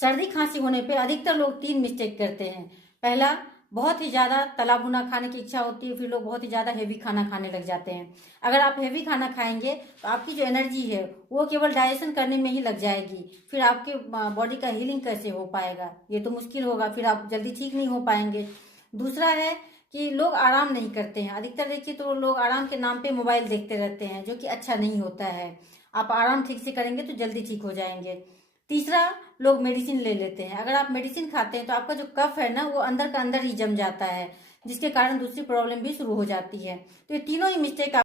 सर्दी खांसी होने पे अधिकतर लोग 3 मिस्टेक करते हैं। पहला, बहुत ही ज़्यादा तला भुना खाने की इच्छा होती है, फिर लोग बहुत ही ज़्यादा हेवी खाना खाने लग जाते हैं। अगर आप हेवी खाना खाएंगे तो आपकी जो एनर्जी है वो केवल डाइजेशन करने में ही लग जाएगी, फिर आपके बॉडी का हीलिंग कैसे हो पाएगा, ये तो मुश्किल होगा, फिर आप जल्दी ठीक नहीं हो पाएंगे। दूसरा है कि लोग आराम नहीं करते हैं। अधिकतर देखिए तो लोग आराम के नाम पे मोबाइल देखते रहते हैं, जो कि अच्छा नहीं होता है। आप आराम ठीक से करेंगे तो जल्दी ठीक हो जाएंगे। तीसरा, लोग मेडिसिन ले लेते हैं। अगर आप मेडिसिन खाते हैं तो आपका जो कफ है ना वो अंदर का अंदर ही जम जाता है, जिसके कारण दूसरी प्रॉब्लम भी शुरू हो जाती है। तो ये तीनों ही मिस्टेक